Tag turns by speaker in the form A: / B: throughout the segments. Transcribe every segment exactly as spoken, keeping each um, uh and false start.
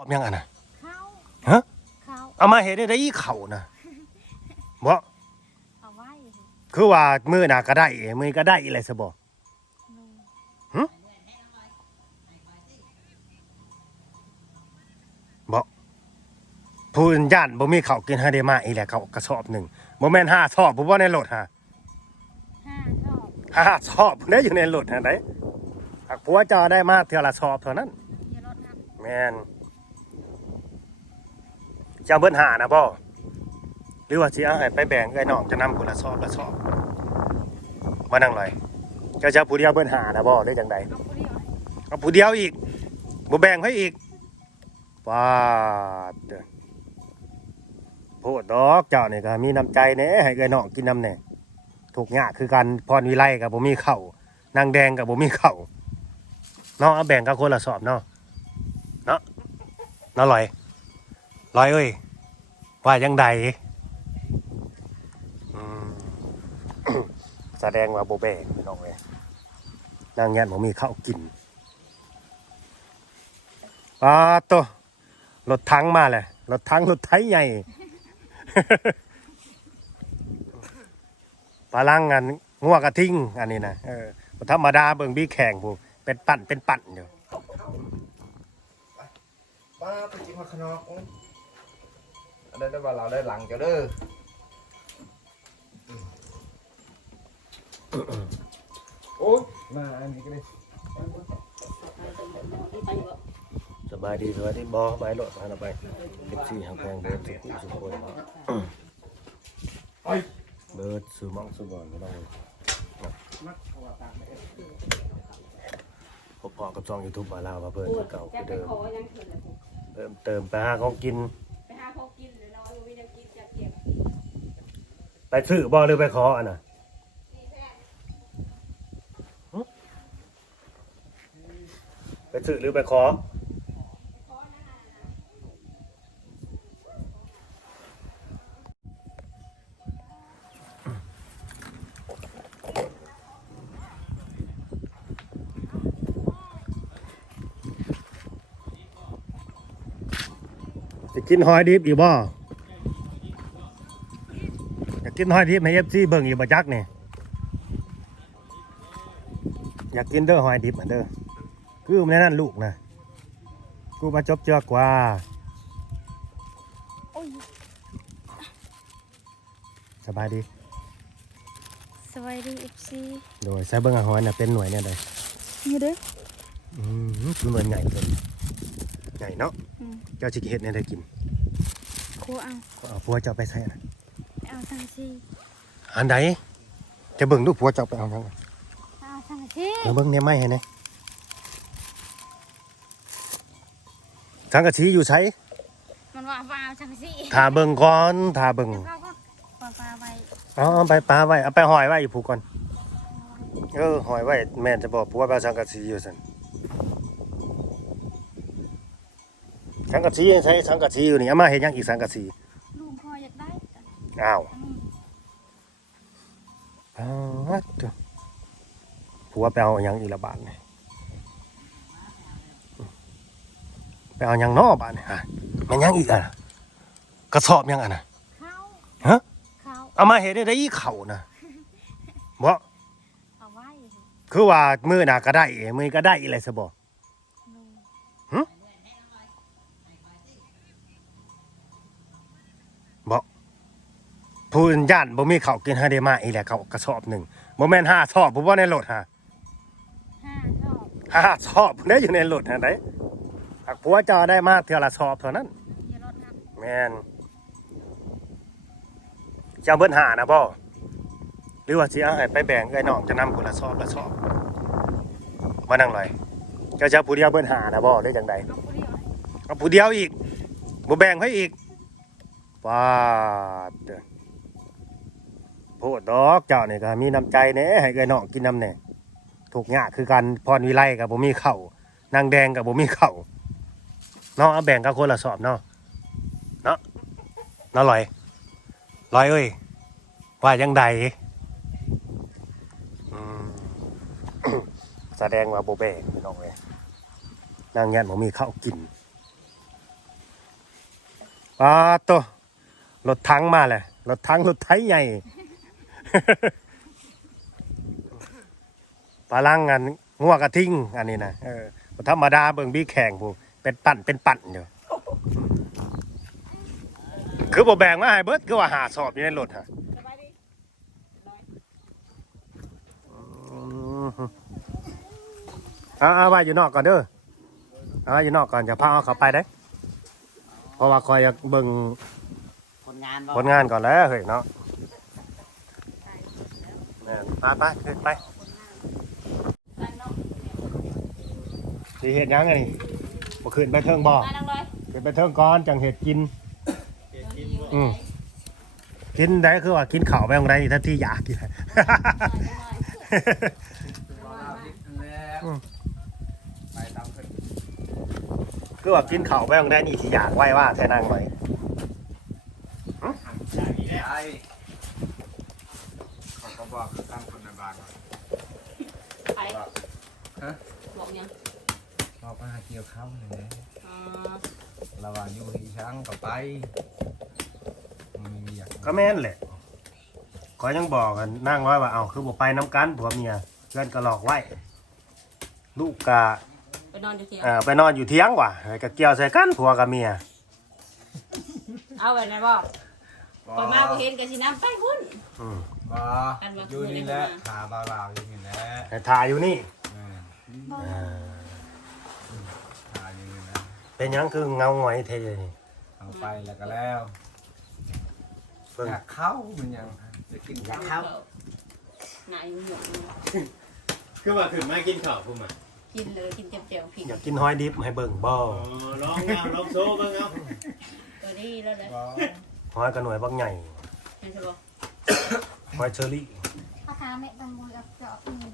A: ยังอ่ะนะ
B: ข้าว
A: ฮะ
B: ข้าว
A: เอามาเห็ดได้ได้เข่านะบ่
B: เอาไว้
A: คือว่ามือหนาก็ได้มือก็ได้อะไรซะบ่หึบ่ผู้อื่นย่านบ่มีข้าวกินหาได้มาอีแหละเขากระสอบหนึ่งบ่แม่นห้าชอบผมว่าในรถฮะ
B: ห้าชอบ
A: ห้าชอบได้อยู่ในรถฮะได้หากผัวจะได้มาเท่าละชอบเท่านั้น
B: อย่ารถนะ
A: แม่นจะเบิ้นหานะบ่หรือว่าสิเอาให้ไปแบ่งไอ้น้องจะนำคนละชอบละชอบมานั่งหน่อยเจ้าจะผู้เดียวเบิ้นหานะบ่หรือจังใดเอาผู้เดียวอีกบ่แบ่งให้อีกว้าเด้อโพดดอกเจ้านี่ก็มีน้ำใจแหน่ให้ไอ้น้องกินน้ำแหน่ถูกยากคือกันพรวิไลกับบ่มีข้าวนางแดงกับบ่มีข้าวเนาะเอาแบ่งกับคนละสอบเนาะเนาะเนาะลอยลอยเอ้ยว่าจังใดอืม แสดงว่าบ่แบ่งพี่น้องเอ้ยนางแง่นบ่มีข้าวกินอ่าโตรถถังมาเลยรถถังรถไถใหญ่ ปลาลังอันงัวกระทิงอันนี้นะเออธรรมดาเบิ่งบี้แข่งผู้เป็นปั่นเป็นปั่นอยู่
C: ป้าไปกินมาขนมอันนั้นได้ว่าเราได้หลังจะเด้อโอ้ยมาอันนี้ก็ได้
A: สบายดีสบายดีบอไปโหลดมาเราไปเอฟซีหางแพงเบิร์ดสุขุสุขคนเบิร์ดสูมองสูบอลก็ต้องพบพอกับช่องยูทูบมาลาวมาเบิร์ดเก่าเดิมเติมเติมไปหาของกิน
B: ไปหาของกินหรือเราไม่ได้กินจะเก็บ
A: ไปซื้อบอหรือไปขออ่ะนะไปซื้อหรือไปขอจะกินหอยดิบอีกบ่อยากกินหอยดิบให้เอฟซีเบิ่งอีกบ่จักนี่อยากกินเด้อหอยดิบเหมือนเด้อคือมันนั่นลูกนะกูมาจบเจือกกว่าสบายดี
B: สวัสดีเอฟซี
A: โดยใส่เบิ่งอาหารน่ะเป็นหน่วยเนี่ยเลย
B: นี่เด้อ
A: อืมคือหน่วยใหญ่เลยใหญ่เนาะเจ้าชิคเฮ็ดเนี่ยได้กิน
B: ครัวเอา
A: เอาผัวเจ้าไปใส่นะ
B: เอาสังชี
A: อันใดจะเบิ่งดูผัวเจ้าไปเอาทางไหน
B: เอาสังชี
A: เดี๋ยวเบิ่งเนี่ยไม่เห็นไหมสังกะสีอยู่ใช้
B: มันว่าว่าเอาสังชี
A: ถ่าเบิ่งก่อนถ่าเบิ่ง
B: เขาก็ปลาปลาไว้
A: เอาเอาไปปลาไว้เอาไปหอยไว้อยู่ผูกก่อนเออหอยไว้แม่จะบอกผัวไปเอาสังกะสีอยู่สันสังกะสีใช้สังกะสีอยู่นี่เอามาเห็นยังอีกสังกะสี
B: ลุงพ่ออยากได้
A: อ้าวอ้าวผัวไปเอายังอีละบาทนี่ไปเอายังนอบาทนี่ฮะมันยังอีกอ่ะกระสอบยังอ่ะนะ
B: ข้าว
A: ฮะ
B: ข้าว
A: เอามาเห็นได้ได้เข่านะบ่
B: เอาไว้
A: คือว่ามือหนาก็ได้มือก็ได้อะไรซะบ่หึบ่ผู้อื่นย่านบ่มีข้าวกินหาได้มาอีแหละเขากระสอบหนึ่งบ่แม่นห้าชอบผมว่าในรถฮะ
B: ห้าชอบ
A: ห้าชอบได้อยู่ในรถฮะได้หากผัวจะได้มาเท่าละชอบเท่านั้น
B: อย่ารถนะ
A: แม่นจะเบิ้นหานะบ่หรือว่าสิเอาให้ไปแบ่งไอ้น้องจะนำคนละชอบละชอบมานั่งหน่อยเจ้าจะผู้เดียวเบิ้นหานะบ่หรือจังใดเอาผู้เดียวอีกบ่แบ่งให้อีกว้าเด้อโพดดอกเจ้านี่ก็มีน้ำใจแหน่ให้ไอ้น้องกินน้ำแหน่ถูกยากคือกันพรวิไลกับบ่มีข้าวนางแดงกับบ่มีข้าวเนาะเอาแบ่งกับคนละสอบเนาะเนาะเนาะลอยลอยเอ้ยว่าจังใดอืม แสดงว่าบ่แบ่งพี่น้องเอ้ยนางแง่นบ่มีข้าวกินปาโตรถถังมาเลยรถถังรถไถใหญ่ ปลาลังอันงัวกระทิงอันนี้นะเออบ่ธรรมดาเบิ่งบี้แข่งผู้เป็นปั่นเป็นปั่นอยู่คือบ่แบ่งมาให้เบิดคือว่าหาสอบอยู่ในรถฮะอืมเอาเอาไว้อยู่นอกก่อนเด้อเอาไว้อยู่นอกก่อนอย่าพาเอาเข้าไปได้อเพราะว่าคอยอยากเบิ่ง
D: ผลงานบ่
A: ผลงานก่อนแล้วเฮ้ยเนาะแม่นไปไปขึ้นไปสิเฮ็ดหยังไงนี่บ่ขึ้นไปเทิงบ่
B: มานั่งเลย
A: ขึ้นไปเทิงก่อนจังเฮ็ดกินอืมกินได้คือว่ากินข้าวไปตรงใดทันทีอยากกิน
C: ไปตามเพิ่น
A: คือว่ากินข้าวไปตรงใดนี่สิอยากไว้ว่าแท้นั่งไว้
C: ไอ้เขาก็บอกตามคนในบ้านว่า
B: ไปบอกยัง
C: บอกมาหาเกี่ยวข้าวนี่แหละ
B: อ๋อ
C: ระหว่างอยู่ที่ช้างก็ไปมันมีอยาก
A: ก็แม่นแหละขอยยังบอกกันนั่งไว้ว่าเอ้าคือบ่ไปน้ำกันผัวเมียเพื่อนก็หลอกไว้ ลูกกะ
B: ไปนอนอยู่เที่ยง
A: เอ่อไปนอนอยู่เถียงว่ะแล้วก็เกี่ยวใส่กันผัวกับเมีย
B: เอาไว้ไหนบอกก่อนมาบ่เห็นกันสิน้ำไปหุ้น
A: อืม
C: บ่อยู่นี่แหละขาบ่าวๆอยู่นี่แหละ
A: แต่ถ่ายอยู่นี่
C: แม่
A: เออ
C: ขาอยู่นี่แหละ
A: เป็นหยังคือเงาหงอยเทนี่
C: เอาไปแล้วก็แล้ว
A: เบิ่ง
C: อยากเข้ามันยังจะกิน
D: อยาก
C: ข้าว
D: เข้า
B: หนาอยู่หยก
E: คือว่าขึ้นมากินข้าวพุ่มอ่ะ
B: กินเลยกินเจียวๆผิง
A: อยากกินหอยดิบให้เบิ่งบ่
E: อ๋อลองเอาลองโซ่บ้างเอา
B: ตัวนี้แล้วเลย
C: บ่
A: หอยกระหน่วยบักใหญ่
B: เห็นใช่ปะ
A: หอยเชอรี่
B: ราคาไม่ตังมวยกับเจาะพิง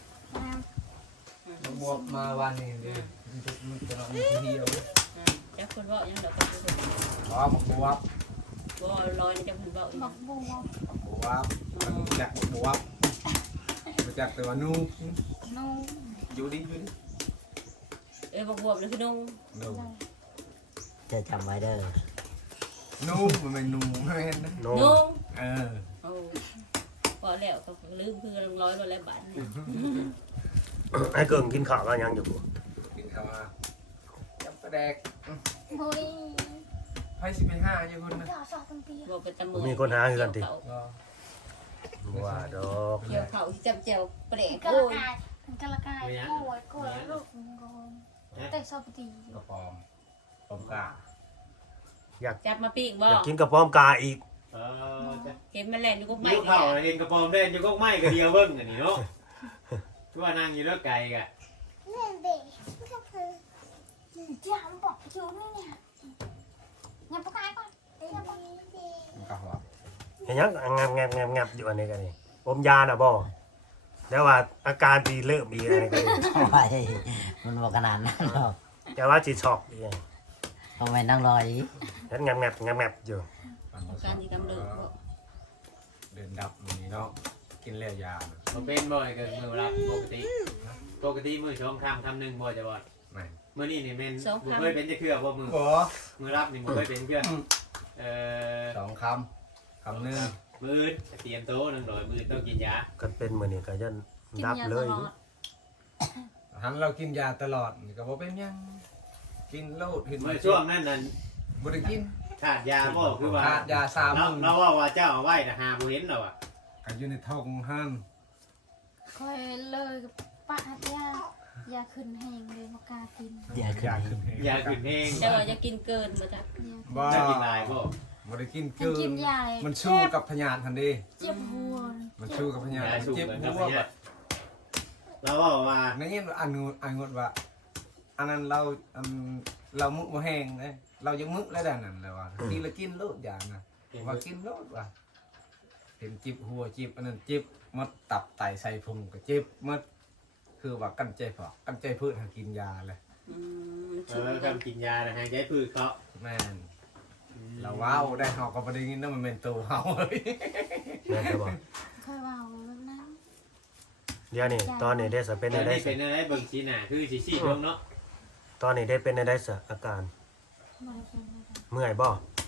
C: มาบวกมาวันนี้เด้อมันจะมันจะนอนที่เดียว
B: จะคนว่ายังเดี๋ยวคนดู
C: อ๋อมาบวก
B: บ่ลอยจะคนว่าอีก
C: มาบวกมันจักบวกมาจักแต่ว่านู
B: น้อง
C: อยู่ดิอยู่ดิ
B: เอ้ยบอกบวบเลยคือน้อง
C: นู
D: จะจำไว้เด้อ
C: นูมันเป็นนูไม่เห็นนะ
A: โน
B: น้อง
C: เออ
B: โอ้พอแล้วก็ลืมคือร้อยร้อยแล้วบาท
A: ให้เกิงกินข้าวก็ยังอยู่
C: กินข้าวมาจับกระแดก
B: บุย
C: ไพ่สิบเป็นห้าอยู่คนนะ
B: บอกเป็นตะมือ
A: มีคนหาคือกันติ
C: ก็
A: ว่าดอก
B: เกี่ยวเขาจับเจียวเปรก
F: กะ
B: โอ้
F: ละ
B: ย
F: กายกะละกายโกยโกยลูกโกยแต่ชอบตี
C: กระปอมปอมกา
B: จับมาปีกบ่
A: อยากกินกระเพาะกาอีก
E: เออจะ
B: เห็นมันแล่นอยู่ก็ไม่
E: ยิ้วเข่าเองกระปอมเล่นอยู่ก็ไม่กระเดียวเบิ้งอันนี้เนาะคือว่านั่งอยู่แล้วไกลกะ
F: เล่นเด็กก็คือจะบอกอยู่นี่เนี่ยงับปากก่อนงับปาก
C: มันกระหัว
A: เห็นยังงับงับงับงับอยู่อันนี้กันนี่อมยาน่ะบ่แล้วว่าอาการดีเริ่มดีอะไรกันนี่
D: เอาไว้มันบอกขนาดนั้นหรอก
A: แต่ว่าสิช็อกอีก
D: เอาไว้นั่งรออีก
A: เห็นงับงับงับงับอยู่
B: การที่กำเริบ
C: เดินดับมันนี้เนาะกินแล้วยา
E: มาเป็นบ่อยกันมือรับปกติปกติมือสองคำคำหนึ่งบ่จะบ่
C: ไม่
E: มือนี่นี่เมนบ่เคยเป็นจะเครือบ่มือ
C: โอ้
E: มือรับนี่บ่เคยเป็นเครือเอ่อ
C: สองคำคำหนึ่ง
E: มือเตรียมโต๊ะหนึ่งร้อยมือต้องกินยา
A: ก็เป็นมื้อนี้ก็ยัน
B: กิน
A: ดับ
B: ยา
A: เล
B: ต
A: ย
B: ลอด
C: หันเรากินยาตลอดนี่ก็บอกเป็นยังกินโลดขึ้น
E: เมื่อช่วงนั้นนั้น
C: บ่ได้กิน
E: ขาดยาบ่คือว่า
C: ขาดยาสาม
E: เรา
C: มื้อ
E: เราว่าว่าเจ้าเอาไว้แต่หาบ่เห็นเราอ่ะ
C: กันอยู่ในท้องห้าม
F: คอยเลยปะยาอย่าขึ้นแหงเลยมากากิน
D: อย่าขึ้น
C: ยา
D: อี
C: ขึ้น
D: ก
C: เอง
E: ยาขึ้นเอง
B: แต่ว่าจะกินเกินมาจาก
C: บ่
E: จะกินลายบ่
C: บ่ได้กิน
F: มัน
C: เกิ
F: กิ
C: น
F: นยา
C: มันสู้กับพยานทันดี
F: เจ็บหัว
C: มันสู้กับพยาน
E: ยาสูบ
C: เจ็บ
E: เหมือน
C: หั
E: กับ
C: ว
E: เนี่
C: แบ
E: ย
C: บ
E: เราว่าว่า
C: ในเงี้ยอันงูอันงูว่าอันนั้นเราอันเรามึกมาแห้งเลยเรายังมึกแล้วด้านนั้นเลยว่าทีละกินโลดอย่างนะว่ากินโลดว่าเห็นจิบหัวจิบอันนั้นจิบมัดตับไตใส่พุงก็จิบมัดคือว่ากันใจพอกันใจพืชหากินยาเลย
B: อืม
E: เออคำกินยานะฮะใจพืชเขา
C: แม่นเราว้าวได้เฮาก็บ่ได้ยินนั่นมันเป็นตัวเฮาเลย
A: แม่นจะบอก
F: เคยว่าแบบนั้น
A: เดี๋ยวนี้ตอนนี้ได้สะเป็น
E: ตอน
A: ได้
E: นี้
A: สะ
E: เป็นอะไรเบิ่งชีหน้าคือสีชีดลงเนาะ
A: ตอนนี้ได้เป็นได้สะอาการ
F: มาเป็น
A: เมื่อยบ่
F: ม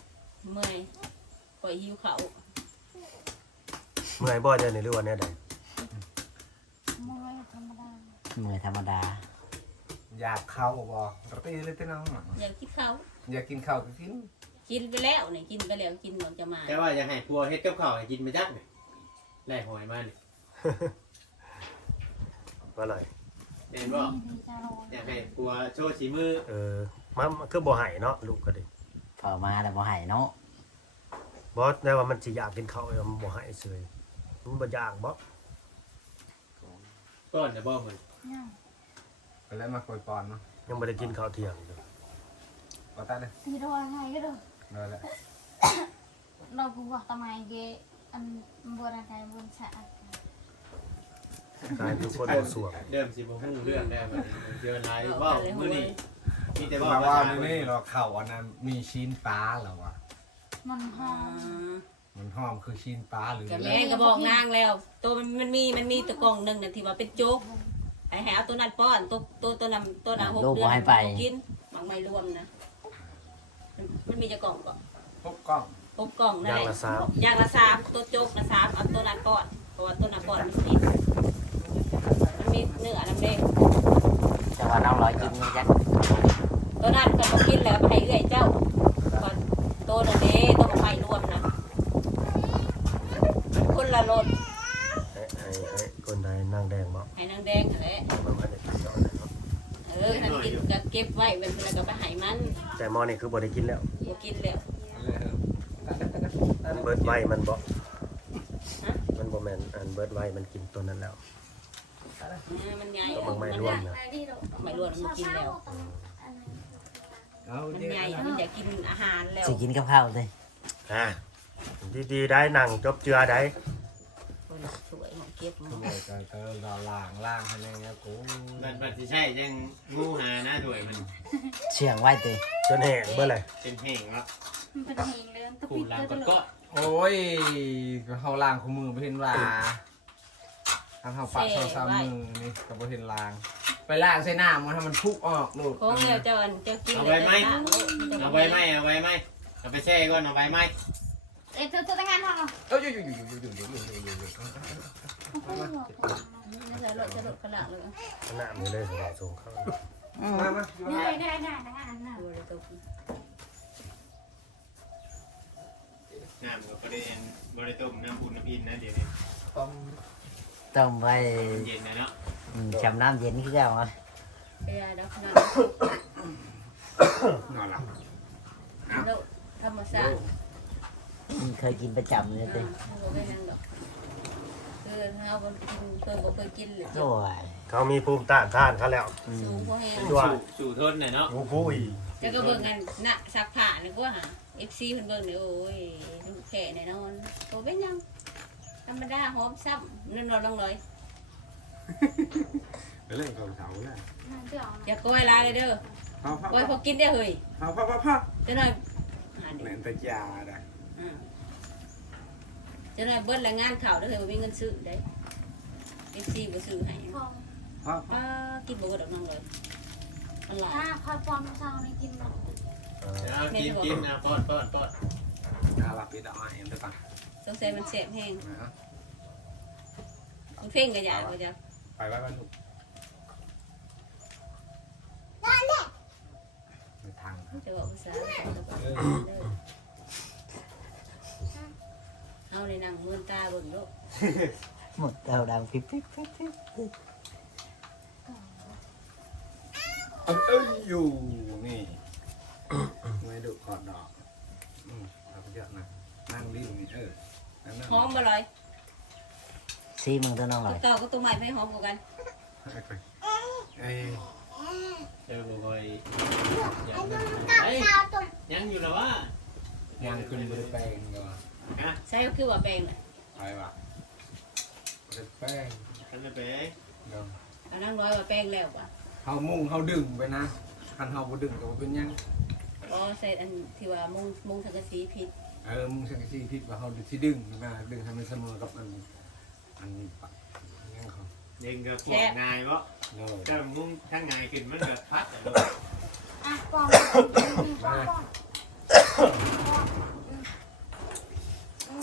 B: เมื่อยปล่อยหิวเขา
A: เมื่อยบ่เดี๋ยวนี้หรือว่าแนวใด
F: มวยธรรมดา
D: มือธรรมดา
C: อยากเข้าบ่กระตีเลยเต้น้อง
B: อยากกินเขา
C: อยากกินข้าวก็กิน
B: กินไปแล้วนี่กินไปแล้วกินหมดจะมา
E: แต่ว่าอยากให้ครัวเฮ็ดกับข้าวให้กินมาจักนี่ไล่หอยมานี่
A: ว่าเลย
E: เห็นบ่
F: ดีจ้าโรย
E: อยากให้ครัวโชว์สีมือ
A: เออมันมันคือบ่ให้เนาะลูกก็ดิ
D: พอมาแล้วบ่ให้เนาะ
A: บ่ได้ว่ามันสิอยากกินข้าวเอามันบ่ให้เฉยมันบ่อยากบ่
E: ก้อนน่ะบ่มัน
F: เนี่ย
C: ไปแล้วมาคอยปอนเนาะ
A: ยังบ่ได้กินข้าวเที่ยงอยู่
C: ก็ตัดเลย
F: ตีโดนไงก็โดน
C: เลยแหละ
F: เรากูบอกทำไมเกอันบนอะไรบนฉาก
A: กลายเป็นคนบ่สวง
E: เดิมสิบ่ฮู้เรื่องแล้วบัดนี้เจอหลายเว้ามื้อนี้มีแต่
C: มา
E: เว้า
C: ว่า
E: ว่า
C: ในนี่เราเข่าอันนั้นมีชิ้นปลาเหรอวะ
F: มันหอม
C: มันหอมคือชิ้นปลาหรือ
B: กับแม่ก็บอกนางแล้ว ตัวมันมันมีมันมีตะกล่องหนึ่งน่ะที่ว่าเป็นโจ๊กไอ้แหวตัวนั้นป้อนตัวตัวตัวนั้นตัวนั้นหกเดือนกินมักไม่รวมนะมันมีจะกล่องก่อน
C: พบกล้อง
B: หกกล่องนั่น
A: ย่าง
B: แหละ
A: ละสาม
B: อย่างละสามตัวโจ๊กละสามเอาตัวนั้นป้อนเพราะว่าตัวนั้นป้อนมันมีมันมีเนื้อน้ำเด้ง
D: แต่ว่าน้องลอยกินนี่จัก
B: ตัวนั้นก็ต้องกินแล้วไปให้เอื้อยเจ้าก่อนตัวนั้นเด้ตัวของไม่รวมนะคนละรส
A: ให้ให้ให้คนใดนางแดงบ่
B: ให้นางแดงนั่นแหละ
A: มันบ่ได้กินเนาะ
B: เออถ้ากินก็เก็บไว้เป็นแล้วก็ไปให้มัน
A: แต่หมอนี่คือบ่ได้กินแล้ว
B: บ่กินแล้ว
A: มันเบิดไว้มันบ่มันบ่แม่นอันเบิดไว้มันกินตัวนั้นแล้ว
B: เออมันใหญ่
A: ก็มันไม่ร่วมนะ
B: ไม่รวมมันกินแล้ว
C: เอา
B: มัน
C: เจ๊
B: ใหญ่มันอยากกินอาหารแล้ว
D: สิกินกับข้าวเลย
A: อ่าดีๆได้นั่งจบเจือได้
B: คนสวยของเก็บ
C: ข
B: มา
C: โมยกันเตอเราล่างล่างให้แน่เงี้ยกู
E: มันมันสิใช่ยังงูหาหน้าด้วยมัน
D: เชียงไว้ติ
A: จนแห้งเบิดเลย
E: เป็นแห้งแล้ว
F: มันเป็นเพลงเลยตะ
E: ปู
F: ปิด
E: หลัง
F: เลย
E: ก็
F: ตล
E: ก็
F: อด
C: โอ้ยเขาล่างขมือไปเห็นว่าทำเขาปัดเขาซ้ำมือนี่กับเห็นล่าง ไปล่างใส่หน้ามันทำมันพุกออกลูก
B: โค้งแล้วเจ้าอันเจ้ากิน
E: เอาไว้ไหมเอาไว้ไหมเอาไว้ไหมเอาไปแช่ก่อนเอาไว้ไหม
F: เอ้ยเธอจะแต่งงานทำเหรอ
C: เอ้ยอยู่อยู่อยู่อยู่อยู่อยู่อยู่อยู่อยู่อยู่
B: จะหลดจะหลดกระหลังเลย
A: ขนาดนี้เลยสำหรับส่งเข้า
C: มามา
F: นี่เลยได้ได้แต่งงานน่ะ
B: ดูเลยตัว
E: น้ำก็บริเวณบริต้มน้ำปูน้ำอินนะเดี๋ยวนี้
C: ต้ม
D: ต้มไว้
E: เย็นนะเนาะ
D: อืมชำน้ำเย็นคือเก่าอ่ะ
B: เอ้ยดอกนอน
C: นอนหลับ
B: โลดธรรมชาติ
D: อืมเคยกินประจำเลยติ
B: เราไม่นั่งดอกคือเราบนกินเพิ่มบ่เคยกินเลย
D: โอ้ย
A: เขามีภูมิต้านทานเขาแล้ว
D: อื
B: สู
D: ม
B: งพวกแห้ง
A: ด้วย
E: สู่สู่ทนหน่อยเนาะ
A: โอ้โหย
B: จะก็เบิ่งกันน่ะซักผ้านี่ก็หาเอฟซีเพิ่นเบิ่งนี่โอ้ยลูกแค่แน่นอนโตเป็นยังธรรมดาหอมซ้ำนั่นนอนลงเลย
C: ไปเล่นกับเขาเนี่ย
F: เดี๋ยว
B: อย่าก้อยลาเลยเด้อ
C: พ่อพ่อ
B: ก้อยพอกินได้เฮ้ย
C: พ่อพ่อพ่อพ่อ
B: จะหน่อยหาเดี๋ยว
C: แม่นตะยาได้
B: อ่าจะหน่อยเบิ้ลแรงงานข่าวได้อเฮ้ยบ่มีเงินซื้อได้เอฟซีบ่ซื้อให้
F: พอ
C: พ่อ
B: ป้ากินบ่กดอกน้องเลยมันหลาย
F: ถ้าพอปอนเช้านี่กินหมด
A: เออ
E: เอากินกินนะป้อนป้อนป้อน
C: อาลับไปดอกไม้เอ็มไปก่อน
B: สงสัยมันแสบแห้ง
C: นะ
B: มันเพ่งกระยาบ่จ้ะ
C: ไปไว้บ้านลูกไม่ทาง
B: จะบอกภาษาเอาในนั่งเมือนตาเบิ่งลูก
D: หมดเตาดังพิบพิบพิบพิบ
C: เอ้ยอยู่นี่ไม่ดุขอดดอกอืมเอาไปเยอะนะนั่งดิ้นนี่เออนั่งนั่ง
B: หอมบ่เลย
D: ซีมึงตัวน้องล
B: ตั
D: อ
B: วย ต่อก็ตัวใหม่ให้หอมกว่ากัน
C: เอ้ย
E: เดี๋ยวบ่อยยังเอ้ยยังอยู่แล้ววะ
C: ยังขึ้นบริแปลงอยู่ว่ะ
B: ใช่ก็คือว่าแปลงน่ะ
C: ไปว่ะบริแปลง
E: กันเลยไป
C: เดี๋ยว
B: อันนั้นร้อยว่าแปลงแล้วว่ะ
C: เขามุ่งเขาดึงไปนะคันเขาบ่ดึงก็บ่เป็นหยัง
B: อ๋อใส่อันที่ว่ามุงมุงสังกะสีผิด
C: เออมึงสังกะสีผิดว่าเขาที่ดึงนะดึงให้มันเสมอกับอันอันปักยังเขา
E: เด้งก็ขวงง่ายวะ
C: โน่
E: ถ้ามุ่งทั้งง่ายขึ้นมันก็พัดแต่ลูก
F: อ่ะปอนปอนปอน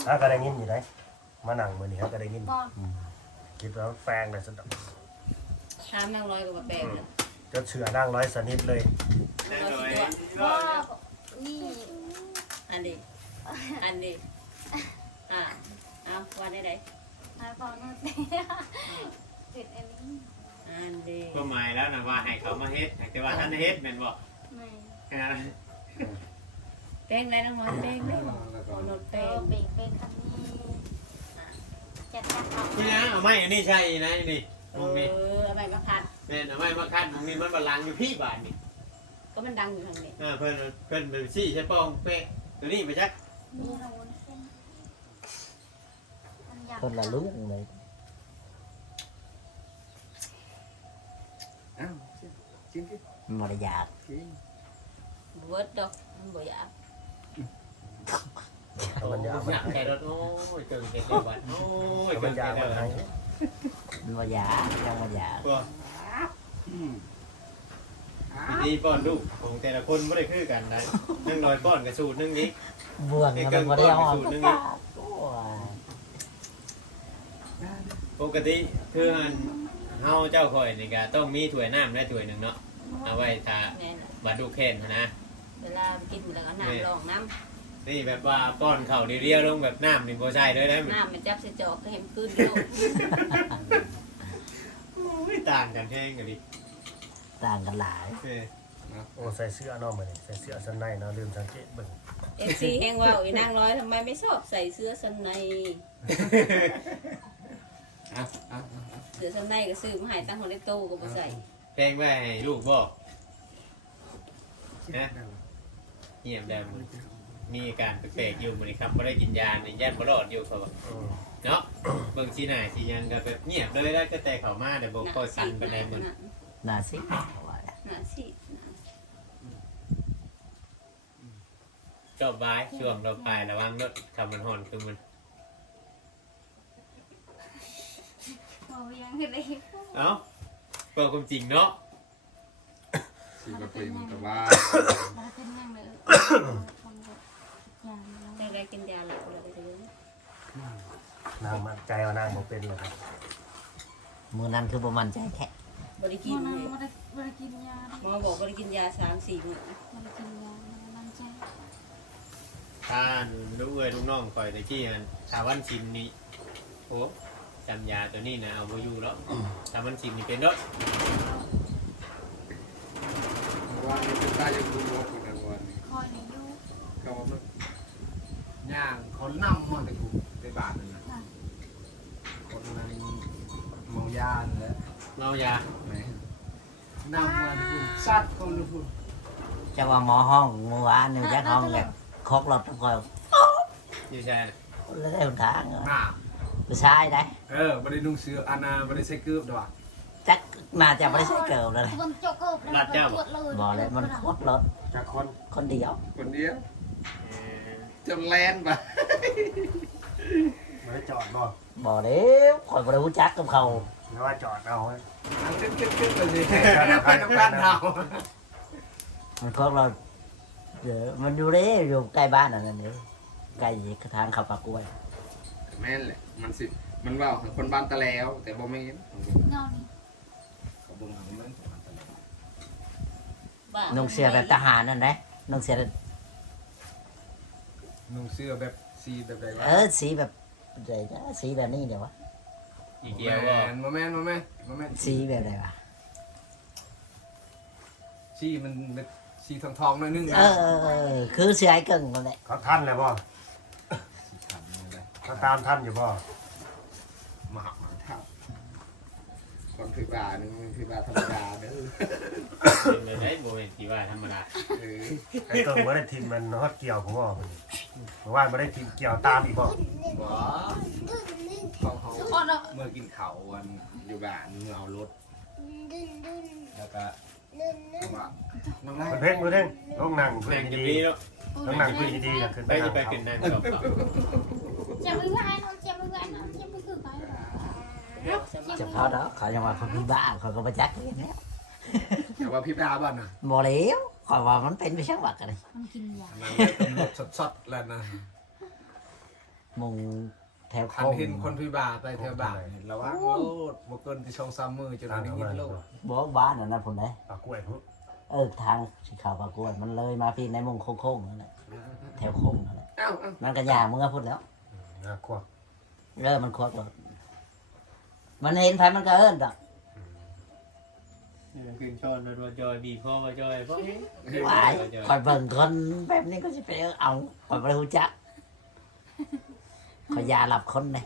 A: ฮะก็ได้ยินอยู่ได้มานั่งมื้อนี้ฮะก็ได้ยิน
F: บอก
A: คิดว่าแปลงได้สะดอก
B: ถามนางร้อยก็มาแปลงเลย
A: จะเชื่อนั่งร้อยสนิทเลย
E: นั่งเลย
F: บอกนี่
B: อันนี้อันนี้อ่าเอาว่าได้ไหน
F: มาบอกนู่นเด็ดอันนี้
B: อันนี้
E: ก็หมายแล้วนะว่าให้เขามาเฮ็ดแต่ว่าท่านเฮ็ดแม่นบ่
F: ไม่
B: แป้งอะไรน้องน้อยแป้งได้บ่โนด
F: เอ
B: แป้
F: อง เบ่งเป็นคำนี้จัดการเขา
E: นี่นะเอาไม้อันนี้ใช่นะนี่
B: เอ
E: มองนี่
B: อเอาไปมาพัด
E: แม่นเอาไม้มาคัดมองนี่มันบาลังอยู่พี่บาทนี่
B: ก็มันดังอยู่ทางนี้
E: อ่าเพิ่นเพิ่นเป็นซี่ใช่ป้องเป๊ะตัวนี้ไปจัก
F: มีเราวุ้นเส้นอันยำ
D: คนละเรื่องเลย
C: อ้าวกินกิน
D: มันบ่ได้อยาก
C: กิน
B: เวิร์ดดอกมันบ่อยาก
A: เอามันยา
E: อ
A: มัน
E: ยากแค่รถโอ้ยเกินแค่บัตรโอ้ย
A: เอา
E: เกิ
A: มัน น
E: แค่
A: ยา
E: บั
A: มัน
E: ตร
A: ให้
D: มันบ่อยากยังบ่อยาก
E: ก็ดีป้อนลูกของแต่ละคนไม่ได้คือกันนะนั่งน้อยป้อนกับสูตรนึงนี้
D: บ่วงมันบ่ได้เอาออก
E: ไอ้เกิน
D: โอ้
E: ก้อน
D: ย
E: ปกติคืออันเฮาเจ้าข่อยนี่ก็ต้องมีถ้วยน้ำและถ้วยหนึ่งเนาะเอาไว้ถ้า
B: แน่น
E: บัดดูแค้นนะ
B: เวลากินแล้วก็น้ำรองน้
E: นี่แบบว่าป้อนเข่าวเรียวๆลงแบบน้ำนี่บ่ใช่เลยนะ
B: ำน้ำมันจับใส่จอกก็เห็นขึ้นโลก
E: โอ้ยต่างกันแห้งกันดิ
D: ต่างกันหลาย
E: เออ
A: โอ้ใส่เสื้อเนาะมื้อนี้ใส่เสื้อชั้นในเนาะลืมสังเกตเบิ่ง
B: เอฟซีแห้งว่าวอีนางร้อยทำไมไม่ชอบใส่เสื้อสันใน
C: อ่ะอ่ะ
B: เสื้อสันในก็ซื้อมาให้ตั้งคนในตู้ก็บ่ใส่
E: แพงไว้ให้ลูกบ่นะเงียบได้บ่มีอาการแปลกๆอยู่มื้อนี้ครับบ่ได้กินยานี่ย่านบ่รอดอยู่เขาบอก
A: อืม
E: เนาะเบิ่งสิหน้าสิหยังก็แบบเงียบเลยแล้วก็แต่เข้ามาแต่บ่ค่อยสั่นปานใดมื้อ
B: หน้า
D: น่าสิว่า
B: หน้าสิ
E: ชอบว้ายช่วงเราไประวังรถขับมันฮ้อนคือมัน
F: โอ้ยังไม่ได้
E: เอ้าเปิดความจริงเนาะ
C: สีกระปริมแต่ว่า
F: เราเป็นยังเลยคนแบบยำ
B: ได้ได้กินยาหลักอะไรไปเลย
A: นางมั่นใจว่านางบ่เป็นหรอกครับ
D: มื้อนั้นคือบ่มั่นใจแท้
B: บริ
F: กิ
B: กิ
F: น
B: น
F: ไม่
B: เลย
F: ได้ไม่ได้กินยา
B: หมอบอกบริกินยาสามสี่มื้อ
F: ไม่ได้กินยาไม่ได้ใจ
E: ท่านลูกเอ้ยลูกน้องคอยตะกี้อันถ้าวันชินนี่โอ้จำยาตัวนี้นะเอาบ่อยู่แล้วถ้าวันชินนี่เป็นเนาะ
C: ว่านี่เป็นตายังดูโลกคนวันนี้
F: คอยในยู
C: เขาว่ามันย่างเขานำมันไปถูกไปบาทนึงนะคนนั้นเมายาเลย
E: เมายา
C: ไหนนำมาถูกซัดคนละคน
D: จะว่าหมอห้องเมื่อวานนี่จักห้องแบบครบรถทุกคน
E: อยู่ใช่
D: เลยได้หนทางเหรอ
C: น่า
D: ผู้ชายได้
C: เออไม่ได้นุ่งเสื้ออานาไม่ได้ใส่เกลือบด้วย
D: จักน่าจะบ่ได้ใช้เกิบเลย
F: คนจกเกิบเลยตรวจเลย
D: บ่เลยมันครบรถ
A: จากคน
D: คนเดียว
C: คนเดียว
E: เออ
C: จนแลนไป
A: บ่ได้จอดบ่
D: บ่เด้วข่อยบ่ได้รู้จักกับเขา
A: แล้วว่าจอดเอาไว้
C: ขึ้นขึ้นขึ้นไปสิเป็นน้ำกันเทา
D: มันครบรถเดี๋ยวมันอยู่เด้อยู่ใกล้บ้านนั่นน่ะเด้ใกล้ทางขับปากกล้วย
C: แม่นแหละมันสิมันว่าคนบ้านตะแล้ว แต่บ่แม่น
F: นอน
C: เขาบ่งของมัน
B: บ้า
D: นุ่งเสื้อแบบทหารนั่นนะนุ่งเสื้อ
C: นุ่งเสื้อแบบสีแบบใดวะ
D: เออสีแบบใดนะสีแบบนี้เดี๋ยววะ
E: อีกเดียวก็
C: มาแม่นมาแม่นมาแม่น
D: สีแบบใดวะ
C: สีมันเป็นสีทองทองหน่อยนึง
D: เออเออเออคือเสื้อไอ้เก่งนั่นแหละ
A: เขาทันแล้วบ่
C: สีขาวนี่แหละ
A: เขาตามทันอยู่บ่
C: มาหักมาทับคนคือบาหนึ่งมันคือบาธรรมดาเด้อ
E: เป็นไปได้บ่เป็นที่ว่าธรรมดา
C: เออ
A: ไอ้ต้นบ่ได้ทิมมันฮอดเกี่ยวผมบ่มื้อนี้เมื่อวานบ่ได้ทิมเกี่ยวตามอีกบ่
C: บ่ของเขา
F: ทุกคนเรา
C: เมื่อกินเขาวันอยู่บ้านเมื่อเอารถแล้วก็ว่าน้องไล่
A: เพิ่นเพ่งเพิ่นเพ่งลงนั่งเพื่อ
E: แม่งจะ
A: ดี
E: มีแล้ว
A: ๆลงนั่งเพื่อดีๆน่ะขึ้น
E: ไป
A: ไป
E: จะไป
A: นั่ง
E: ขึ้นนั่งกับเขา
F: จะไม่ไหวน้องจะไม่ไหวน้องจะไม่คือไป
D: จะเขาเนาะเขาจะมาเขาพี่บ้าเขาก็มาจักเองแล้ว
C: แต่ว่าพี่ปลาบ้านน่ะ
D: บ่เลี้ยวเขาว่ามันเป็นไปช่างวักกันเลย
F: มันกินยา
C: มันได้กำหนดสดๆแล้วนะ
D: มุงแถว
C: คัน
D: โค้ง
C: เห็นคนพิบาไปแถวบ้านระวังโลดบ่เกินที่ช่องซ้ำมือจนได้ยินโลด
D: บอกบ้านนั่นนะผมได้
A: ปลากล้วยพุ่น
D: เออทางสีขาวปลากล้วยมันเลยมาพี่ในมุงโค้งๆนั่นแหละแถวโค้งนั่นแหละ
C: เอ้าเอ้า
D: มันก็ยางมึงก็พูดแล้ว
A: นะควัก
D: เออมันควักหมดมันเห็นไฟมันก็เอิ้นดอก
E: คืนชอนรัวจอยบีบคอมาจอยเพราะ
D: หวายคอยเบิ่งคนแบบนี้ก็จะไปเอาคอยไปหูจักคอยยาหลับคนเลย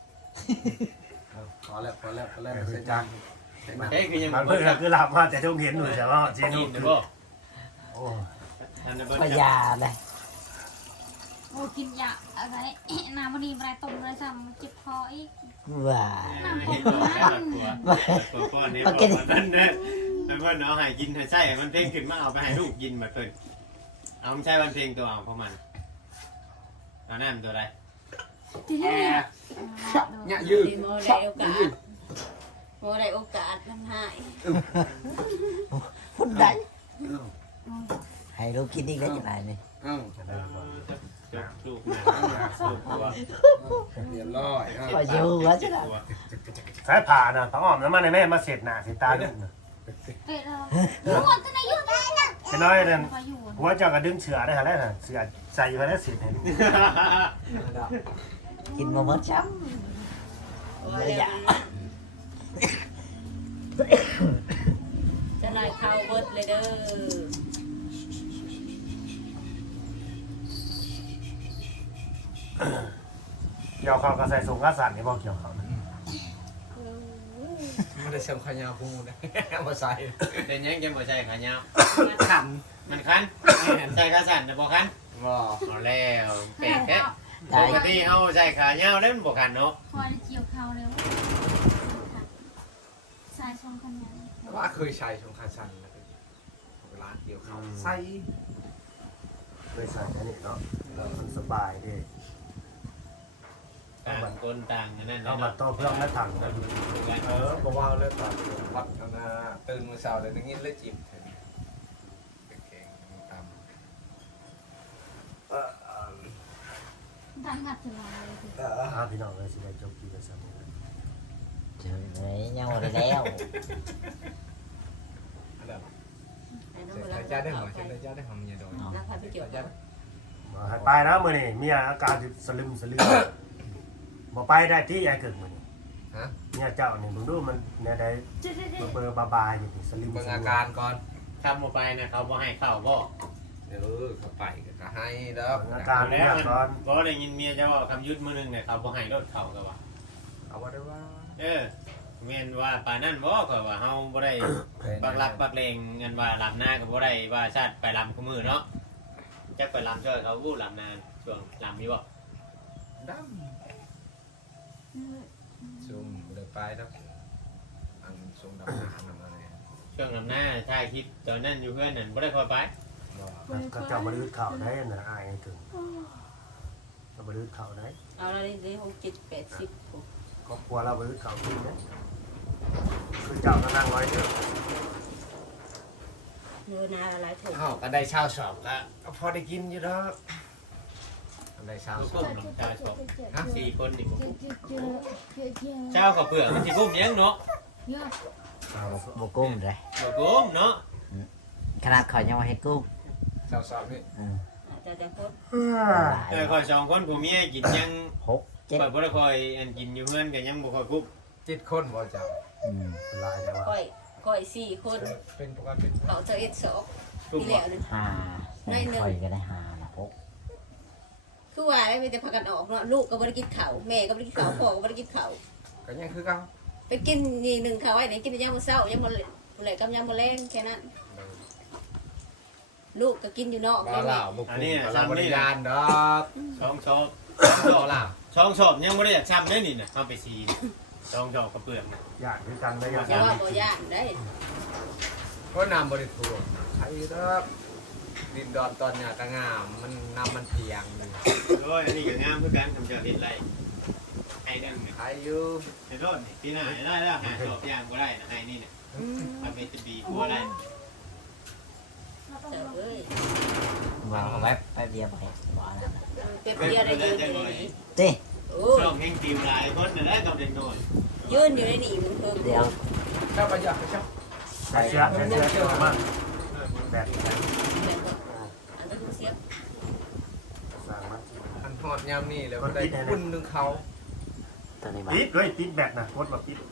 C: พอแล้วพอแล้วพอแล้ว
A: เฮ้
C: เสร็
A: ย
C: จ
A: จั
C: จั
A: ง
C: ง
E: เฮ้ยคือยัง
A: มันเพิ่งคือหลับมาแต่ต้องเห็นหนูใช่ป่ะเจ
E: กิ
A: นุ
E: นนะบ่
A: โอ้
E: อันนั้น
D: คอยยาเลย
F: โอ้กินยาอะไรน้ำมันดีอะไรต้มเลยซ้ำเจ็บคออีก
D: ว่า
E: เห็นบอกแล้วตัวตัวก้อนนี้บอกว่านั่นเนี่ยแล้วก็น้องให้กินให้ใช่มันเพ่งขึ้นมาเอาไปให้ลูกกินมาเพิ่นเอาไม่ใช่วันเพลงตัวเอาเพราะมันเอานั่นตัวใด
F: ทีนี้เนี่ย
C: เนี่ยยืด
B: โมได้โอกาสโมได้โอกาสมันหาย
D: พูดได้ให้ลูกกินอีกได้ยังไงนี่
C: เอ้า
A: จะได้บ่
E: จบลูกนะลูกตัว
C: เรียบร้อยเอ้า
D: คอยอยู่ว่าจะได้
A: สายผ่านะต้องอ้อมน้ำมันในแม่มาเสร็จหน้าเสร็จตาลูกนะ
F: เป็ดเราหัวตัวไหนอยู่ได้นะ
A: ไอ้น้อยนั่น
F: คอยอยู่
A: หัวเจ้าก็ดึงเชือได้ฮะแล้วน่ะเสือใส่อยู่แล้วเสร็จให้ลูก
D: กินมาเมื่อเช้าเลยอยาก
B: จะไล่เข้าเบิดเลยเด้อ
A: เกี่ยวข้าวก็ใส่สูงกระสันนี่บ่เกี่ยวข้าวนะ
C: ไม่ได้เชิงขยาพูดนะมาใส่
E: เดี๋ยวยังจะบ่ใช่ขายาว
C: ขัน
E: มันคันใส่ขาสั่นแต่บ่คัน
C: บ่
E: เอาแล้วแปลกแท้
D: ได้
E: ปกติเฮาใส่ขายาวแล้วมันบ่คันเนาะ
F: คอยเกี่ยวเขาเร็วสายชงคนนั้น
C: ว่าเคยใช้ชงขาชันแล้วเวลาเกี่ยวเขาใส่
A: เลยใส่อันนี้เนาะมันสบายดี
E: ต่างคนต่างอันนั้น
A: เอา
E: เนาะ
A: มาต้มเพื่อมาถังนะ
C: เออบอกว่าเลยตอนวัดกันนะตื่นมื้อเช้าเลยนึกยินเลยจิบเก่งๆตาม
F: ทำหัดถึงเราเลยสิ
A: อ่าพี่น้องเลยสิได้จบกี่เปอร์เซ็นต์
D: เจอเลยยังหมดแล้ว
C: อันนั้น
B: ไอ้น้อง
C: เสร็จ
B: เวลา
C: แล้วจ้าได้หอมเสร็จแล้วจ้าได้หอมเมียโดน
B: นักพาไปเกี่ยว
C: จ้า
A: มาให้ไปนะมื้อนี้มีอาการสลึมสลือบ่ไปได้ที่ไอ้เกิดมื้อนี้
C: ฮะ
A: เนี่ยเจ้านี่มึงดูมันเนี่ยได้เบอร์บาบายนี่สลึม
C: เบิ่ง
A: สลื
C: อาการก่อน
E: ทำบ่ไปนะเขาบ่ให้เข้าบ่
C: เออเข้าไปก็ให้แล้ว
A: อาการ
E: แล้
A: เนี่
E: วย มัน
A: ก่อน
E: บ่ได้ยินเมียเจะว่าคำยุดมื้อนึงเนี่ยเขาบ่ให้รถเข้าก็ว่า
C: เอาว่าได้ว่า
E: เออแม่นว่าป่านนั้นบ่ก็ว่าเฮาบ่ได้บักลักบักเลงเงินว่าลำหน้าก็บ่ได้ว่าชาติไปลำคู่มือเนาะจักไปลำช่วยเขาวู้ลำนานช่วงลำนี้บ่
C: ดำซุ่มเดินไปแล้วอันซุ่มดำน้ำอะไร
E: ช่วงลำหน้าถ่ายคลิปตอนนั้นอยู่เพื่อนนั่นบ่ได้ค่อยไป
A: ก็เจ้ามาลืดเข่าได้น่ะอายถึงก็มาลืดเข่าได้
B: เอาเราได้หกเจ็ดแปดสิบ
A: ครอบครัวเรามาลืดเข่าขึ้นนะคือเจ้าก็นั่งไว้เถอะ
B: เนื้อนาหลายถุง
C: อ้าวก็ได้เช่าสอบก็พอได้กินอยู่แล้วได้เช่าส
E: กุ้
C: อบ
E: มน้องชายชอบสี่คนนี่
F: เจอเจอเจอเจอเจอ
E: เช้ากับเปลือกมันสิกุ้มยังเนาะ
F: เยอะ
D: บกุ้งเลย
E: บ่กุ้มเนาะ
D: ขนาดขอยยังมาให้กุ้ง
C: เช่าสอบนี่
D: อืม
B: อาจจะจะพด
E: เออค่อยสองคนผู้เมียกินยัง
D: หกเจ็ด
E: ค่อยบ่ได้ค่อยอันกินอยู่เพื่อนก็ยังบ่ค่อยกุ้ม
C: จิตคนบ่เจ้า
D: อืม
A: ลายแต่ว่า
B: ก้อยก้อยสี่คน
C: เป็นปกติ
B: เขาจะเอ็ดสอง
E: กุ้ม
B: ที่
E: บ่
B: แล้วนึง
D: ห้าแม่คอยก็ได้ห้าละหก
B: คือว่าได้มีแต่พากันออกเนาะลูกก็บ่ได้กินข้าวแม่ก็บ่ได้กินข้าวพ่อก็บ่ได้กินข้าว
C: ก็ยังคือเก่า
B: ไปกินนี่หนึ่งข้าวไว้ไหนกินแต่ยามมื้อเช้ายามมื้อแลงกับยามมื้อแลงแค่นั้น ลูกก็กินอยู่นอก
C: บ่
B: แม่
C: เล่าบ่
E: อัน
C: คุ้
E: นี้
C: มเราบริยานดอก
E: ช่องชอบ
C: บ่เล่า
E: ช่องชอบยังบ่ได้อยากช้ำได้นี่น่ะเอาไปซีนช่องชอบกับเปลือก
A: อยากด้วยกันได้อยาก
B: แต่ว่าบ่ย่านได้
C: ก็นำบริทูใช่ดอกดินดอนตอนเนี่ยก็งามมันนำมันเพียงอยู่
E: โอ้ยอันนี้ก็งามคือกันทำจะเห็นไรให้ดังเนี่ย
C: ใครอยู่
E: ไอ้รถนี่ที่หน้าได้แล้วหาชอบย่างบ่ได้นะให้นี่เนี่ยมันเป็นจะบีกลัวได้
F: เราไป
B: เจ้าเอ้ย
D: บอกเอาไว้แป๊บเดียวไปบอกนะ
B: เป็ดเดียวได้ยืนอยู่ในนี้
D: ติ
B: โอ้
E: ช่องแห่งทีมหลายคนนั่นแหละกับเด็กน้อย
B: ยืนอยู่ในนี้มึงเพิ่ม
D: เดี๋ยว
C: เจ้าประหยัดเจ้า
A: ใส่เสื้อใส่เสื้อมากแบบ
B: อันนั้นคือเสียบ
A: สั่งมา
C: อันทอดยามนี่แล้วก็ได้บุญนึงเขา
D: ตัวนี้มา
A: ปิดเลยปิดแบบนะกดมาปิด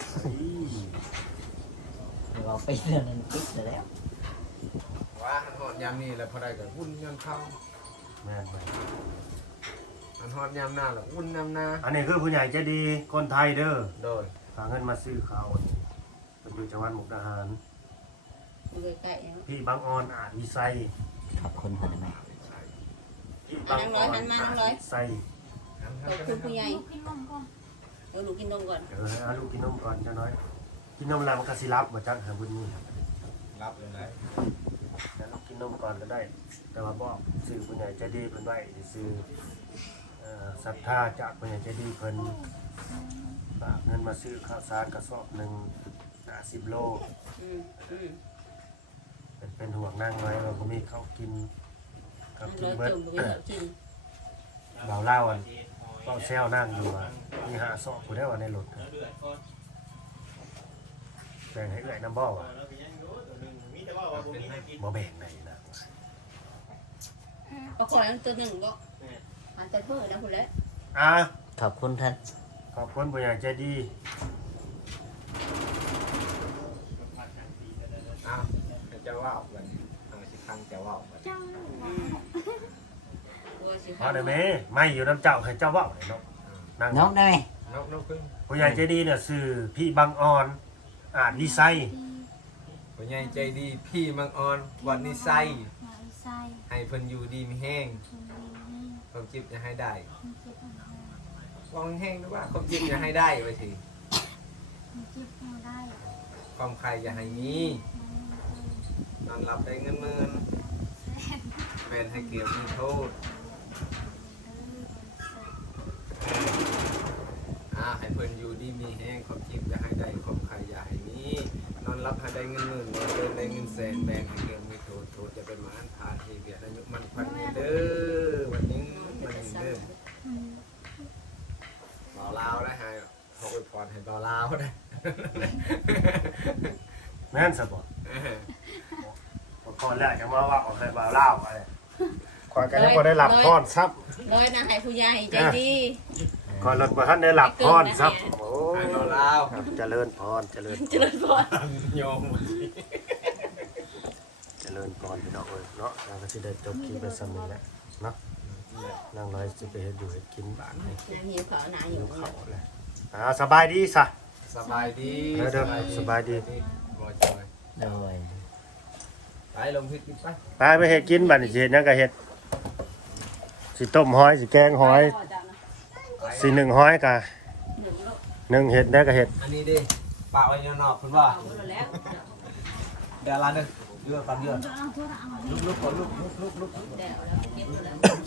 D: เดี๋ยวเอาไปเรื่องนั้นปิดแล้ว
C: ว่าอันทอดยามนี่แล้วพอได้ก็บุญยามเขา
A: แม่นไหม
C: อันทอดยามหน้าแล้วบุญยามหน้า
A: อันนี้คือผู้ใหญ่ใจดีคนไทยเด้อ
C: โดย
A: ฝากเงินมาซื้อข้าวนี่เป็นอยู่จังหวัดมุกดาหาร
B: มึงใกล้ๆ
A: พี่บางออนอาจวิไซ
D: ขอบคุณคนได้ไหม
A: พี่บางออนอาจวิไซ
B: ขอบคุณผู้ใหญ่
F: กินนมก่อน
B: เออหนูกินนมก่อน
A: เดี๋ยวให้อาลูกกินนมก่อนจะน้อย กินนมแล้วมันก็สิรับมาจักหาบุญนี่
C: รับเลยนะ
A: เดี๋ยวลูกกินนมก่อนก็ได้ แต่ว่าบอกซื้อผู้ใหญ่ใจดีเพิ่นไว้ซื้อเอ่อศรัทธาจากผู้ใหญ่ใจดีเพิ่นฝากเงินมาซื้อข้าวสารกระสอบหนึ่งห้าสิบโล
B: อืมอืม
A: เป็นเป็นห่วงนั่งไว้ว่าผมมีข้าวกินข้าวกิน
B: เรา
A: เบิด
B: จมไปแล้วกิน
A: เบาเล่าอันเบาแซวนั่งอยู่ว่ามีหาสอบผู้ได้ว่าในรถครับแบ่งให้เอื่อยน้ำบ่อว่ะบ่แบ่งไหนนะ
B: ประกอบนั้นตัวหนึ่งก็อันแต่เพิ่มนะคุณแล้ว
A: อ่ะ
D: ขอบคุณท่าน
A: ขอบคุณผู้ใหญ่ใจดี
C: อ้าวเจ้าว่าวกันเอาสิครั้งเจ้าว่าวกัน
F: จัง
B: ตัวสิ
A: พอได้ไหมไม่อยู่น้ำเจ้าให้เจ้าเว่าเลยเนาะนั่ง
D: นกได้ไหม
C: นกนกพึ่ง
A: ผู้ใหญ่ใจดีเนี่ยซื้อพี่บางออนอาจดีไซน์
C: ผู้ใหญ่ใจดีพี่มังออนวันนี้ไส้
F: หายไส้
C: ให้เพิ่นอยู่ดีมีแห้ง
F: คุณดีนี่
C: ความจิบจะให้ได้
F: คุณเจ็บอะไร
C: วางแห้งหรือว่าความจิบจะให้ได้ไว้สิ
F: คุณเจ็บแนวได้
C: ความใครอย่าให้มี นอนหลับได้เงินหมื่นแฟนให้เกียรติมีโทษเอออ่าให้เพิ่นอยู่ดีมีแห้งความจิบจะให้ได้ความใครอย่าให้มีนอนหลับให้ได้เงินหมื่นนอนเดินได้เงินแสนแบ่งให้เกียรติมีโทษโทษจะเป็นหมานผ่านที่เบียดอายุมันพันเงินเด้อวันนี้วันนี้เด้อเบาลาวได้ให้เขาอวยพรให้เบาลาวได้
A: แม่นสบอก่อนแรกจะมาว่าออกให้บ่าวเล่าอะไรก่อนกันยังพอได้หลับพรซับ
B: ร้อยนะให้ผู้ใหญ่ใจดี
A: ก่อนรถมาท่านได้หลับพรซับโอ้
C: ให้เบาลาว
A: ครับเจริญพรเจริญ
B: เจริญพร
C: โยม
A: เจริญพรพี่น้องเอ้ยเนาะเราก็สิได้จบคลิปไปซ้ำนี้แหละเนาะนั่งร้อยสิไปเฮ็ดอยู่เฮ็ดกินบ้านให้
B: น้ำหิวขาวหนาอ
A: หิ
B: ยู่
A: วข้าวเลยอ่าสบายดีซะ
C: สบายดี
A: เด้อเด้อสบายดี
C: บ่จอย
D: โดย
C: ไปลงพิษกินไป
A: ไปไปเฮ็ดกินบัดนี้สิเฮ็ดหยังก็เฮ็ดสิต้มหอยสิแกงหอยสินึ่งหอยก็
B: หนึ่งโล
A: นึ่งเฮ็ดได้ก็เฮ็ด
C: อันนี้ดิปากไว้นอกคุณว่า
B: เอาหมดแล้ว
C: เดี๋ยวร้านนึงเลือกกันเลือก
F: เอาตัวเอา
C: ลุกลุกก่อนลุกลุกลุกลุก
B: แล้วแล้วเก็บหมดแล้ว